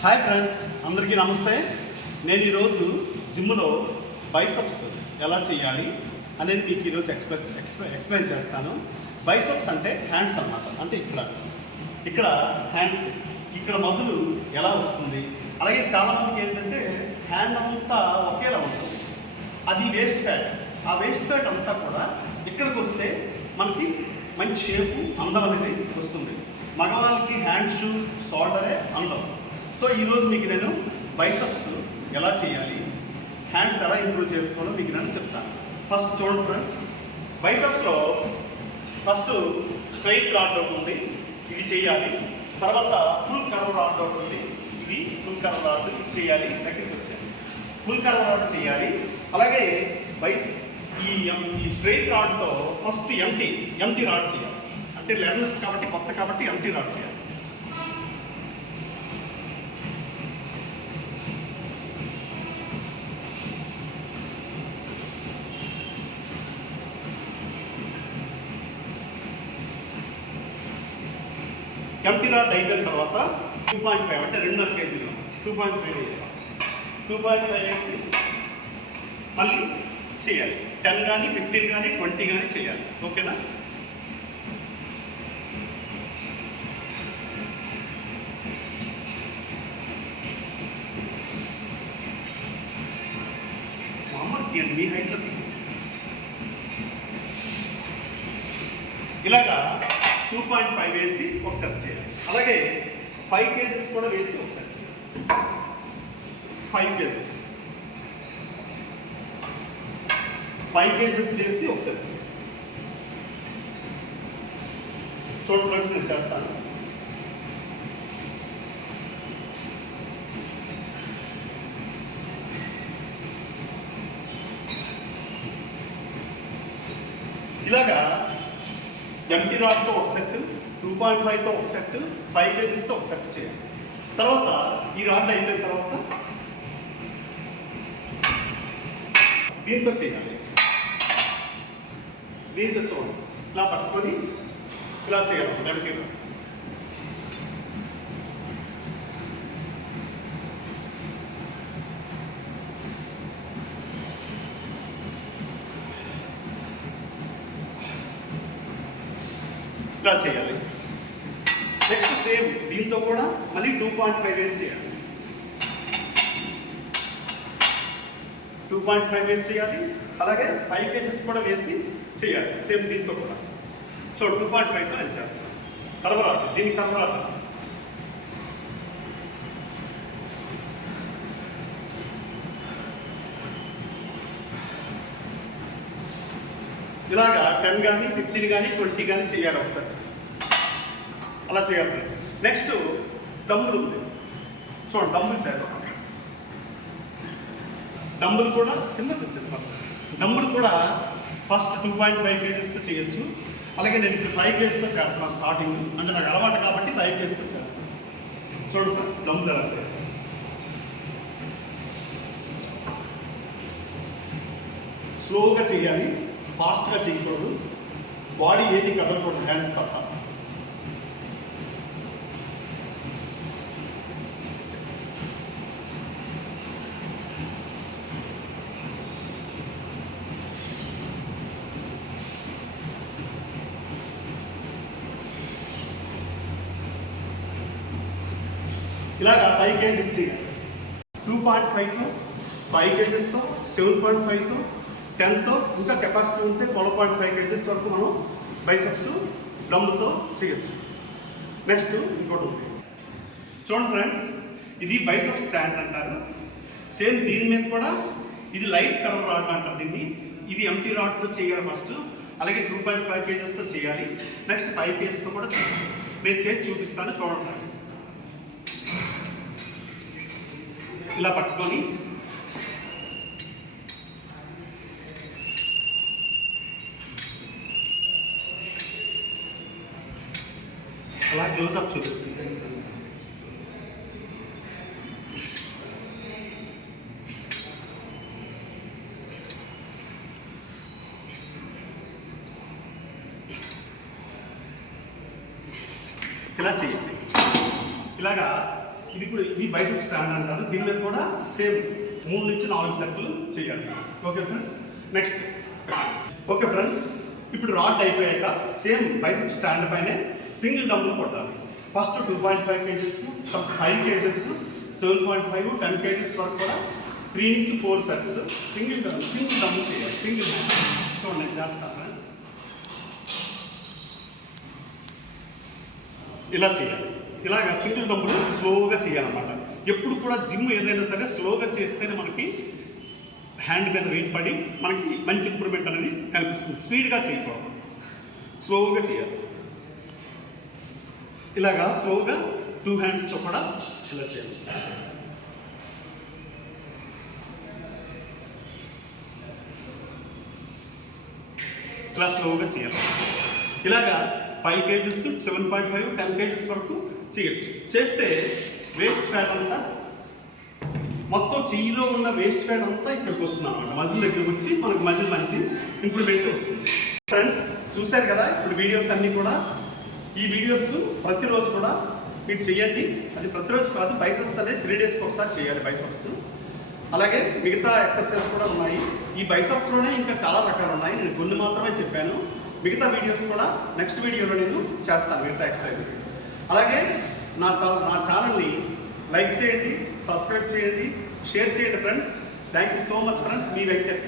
Hi friends, అందరికీ నమస్తే. నేను ఈరోజు జిమ్లో బైసెప్స్ ఎలా చేయాలి అనేది మీకు ఈరోజు ఎక్స్ప్లెయిన్ చేస్తాను. బైసెప్స్ అంటే హ్యాండ్స్ అన్నమాట. అంటే ఇక్కడ హ్యాండ్స్, ఇక్కడ మజిల్ ఎలా వస్తుంది. అలాగే చాలామందికి ఏంటంటే హ్యాండ్ అంతా ఒకేలా ఉంటుంది, అది వేస్ట్ ఫ్యాట్. ఆ వేస్ట్ ఫ్యాట్ అంతా కూడా ఇక్కడికి వస్తే మనకి మంచి షేపు, అందం అనేది వస్తుంది. మగవాళ్ళకి హ్యాండ్స్, షోల్డరే అందం. సో ఈరోజు మీకు నేను బైసెప్స్ ఎలా చేయాలి, హ్యాండ్స్ ఎలా ఇంప్రూవ్ చేసుకోవాలో మీకు నేను చెప్తాను. ఫస్ట్ చూడండి ఫ్రెండ్స్, బైసెప్స్లో ఫస్ట్ స్ట్రైట్ రాడ్ ఉంది, ఇది చేయాలి. తర్వాత ఫుల్ కర్వ్ రాడ్ ఉంది, ఇది ఫుల్ కర్వ్ రాడ్, ఇది చేయాలి. దగ్గరికి వచ్చేయాలి, ఫుల్ కర్వ్ రాడ్ చేయాలి. అలాగే ఈ స్ట్రైట్ రాడ్తో ఫస్ట్ ఎంటీ రాడ్ చేయాలి. అంటే లెర్నర్స్ కాబట్టి, కొత్త కాబట్టి ఎంటీ రాడ్ చేయాలి. ఎంటీ రాడ్ అయిపోయిన తర్వాత 2.5 అంటే 2.5 kg 2.5 వేసి మళ్ళీ చేయాలి. 10 కానీ 15 కానీ 20 కానీ చేయాలి. ఓకేనా? మామూలు మీ హైట్లో ఇలాగా 2.5 వేసి ఒకసారి చేయాలి. అలాగే 5 kgs కూడా వేసి ఒకసారి చేయాలి. 5 kgs వేసి ఒకసారి చేయాలి. చూడండి ఫ్రెండ్స్, నేను చేస్తాను. ఇలాగా ఎంటీ రాడ్తో ఒక సెట్, 2.5తో ఒక సెట్, 5 kgsతో ఒక సెట్ చేయాలి. తర్వాత ఈ రాడ్ అయిపోయిన తర్వాత దీంతో చేయాలి. దీంతో చూడండి, ఇలా పట్టుకొని ఇలా చేయాలి. ఎంటీ రాడ్ ఇలా చేయాలి. నెక్స్ట్ సేమ్ దీంతో కూడా మళ్ళీ 2.5 వేసి చేయాలి. 2.5 వేసి చేయాలి. అలాగే 5 kgs కూడా వేసి చేయాలి. సేమ్ దీంతో కూడా. సో 2.5తో నేను చేస్తాను. కర్వరాట, దీని కర్వరాట. ఇలాగా 10 కానీ 15 కానీ 20 కానీ చేయాలి ఒకసారి. అలా చేయాలి ఫ్రెండ్స్. నెక్స్ట్ డంబుల్ ఉంది, చూడండి. డంబుల్ చేస్తాం. డంబుల్ కూడా కింద తెచ్చేస్తాం. డంబుల్ కూడా ఫస్ట్ 2.5 kgsతో చేయొచ్చు. అలాగే నేను ఇప్పుడు 5 kgsతో చేస్తున్నాను స్టార్టింగ్. అంటే నాకు అలవాటు కాబట్టి 5 kgsతో చేస్తాను. చూడండి ఫ్రెండ్స్, డంబుల్ ఎలా చేయాలి. స్లోగా చేయాలి, ఫాస్ట్గా చేయకూడదు. బాడీ ఏది కదలకూడదు, హ్యాండ్స్ తప్ప. ఇలాగా 5 kgs చేయాలి. 2.5తో 5 kgsతో 7.5తో 10తో ఇంకా కెపాసిటీ ఉంటే 12.5 kgs వరకు మనం బైసెప్స్ డంబుల్తో చేయొచ్చు. నెక్స్ట్ ఇంకోటి ఉంది, చూడండి ఫ్రెండ్స్. ఇది బైసెప్స్ స్టాండ్ అంటారు. సేమ్ దీని మీద కూడా ఇది లైట్ కర్వ్ రాడ్ అంటారు దీన్ని. ఇది ఎంటీ రాడ్తో చేయాలి ఫస్ట్. అలాగే 2.5 kgsతో చేయాలి. నెక్స్ట్ 5 kgsతో కూడా చేయాలి. నేను చేసి చూపిస్తాను, చూడండి ఫ్రెండ్స్. ఇలా పట్టుకొని అలా క్లోజ్అప్ చూపించండి. ఇలా చేయండి. ఇలాగా ఇది ఇప్పుడు ఇది బైసెప్ స్టాండ్ అంటారు. దీని మీద కూడా సేమ్ 3 నుంచి 4 సెట్లు చేయాలి. Okay friends, next. Okay friends, ఇప్పుడు రాడ్ అయిపోయాక సేమ్ బైసెప్ స్టాండ్ పైనే సింగిల్ డంబుల్ కొట్టాలి. ఫస్ట్ 2.5 కేజెస్, 5 కేజెస్, 7.5, 10 కేజెస్ వరకు కూడా 3 నుంచి 4 సెట్స్ సింగిల్ డంబుల్ చేయాలి. Single hand. చూడండి నేను చేస్తాను ఫ్రెండ్స్. ఇలా చేయాలి. ఇలాగా సింగిల్ డంబుల్ స్లోగా చేయాలన్నమాట. ఎప్పుడు కూడా జిమ్ ఏదైనా సరే స్లోగా చేస్తేనే మనకి హ్యాండ్ మీద వెయిట్ పడి మనకి మంచి ఇంప్రూవ్మెంట్ అనేది కనిపిస్తుంది. స్పీడ్గా చేయకూడదు, స్లోగా చేయాలి. ఇలాగా స్లోగా 2 హ్యాండ్స్తో కూడా ఇలా చేయాలి. ఇలా స్లోగా చేయాలి. ఇలాగా 5 కేజెస్, 7.5, 10 కేజెస్ వరకు చేయొచ్చు. చేస్తే వేస్ట్ ఫ్యాట్ అంతా మొత్తం చెయ్యిలో ఉన్న వేస్ట్ ఫ్యాట్ అంతా ఇక్కడికి వస్తుంది అన్నమాట. మజిల్ దగ్గరికి వచ్చి మనకు మజిల్ మంచి ఇంప్రూవ్మెంట్ వస్తుంది. ఫ్రెండ్స్ చూశారు కదా ఇప్పుడు వీడియోస్ అన్నీ కూడా. ఈ వీడియోస్ ప్రతిరోజు కూడా మీరు చేయండి. అది ప్రతిరోజు కాదు, బైసెప్స్ అనేది 3 డేస్కి ఒకసారి చేయాలి బైసెప్స్. అలాగే మిగతా ఎక్సర్సైజ్ కూడా ఉన్నాయి. ఈ బైసెప్స్లోనే ఇంకా చాలా రకాలు ఉన్నాయి. నేను కొన్ని మాత్రమే చెప్పాను. మిగతా వీడియోస్ కూడా నెక్స్ట్ వీడియోలో నేను చేస్తాను, మిగతా ఎక్సర్సైజెస్. అలాగే నా ఛానల్ని లైక్ చేయండి, సబ్స్క్రైబ్ చేయండి, షేర్ చేయండి friends. Thank you so much friends. Me Venkat.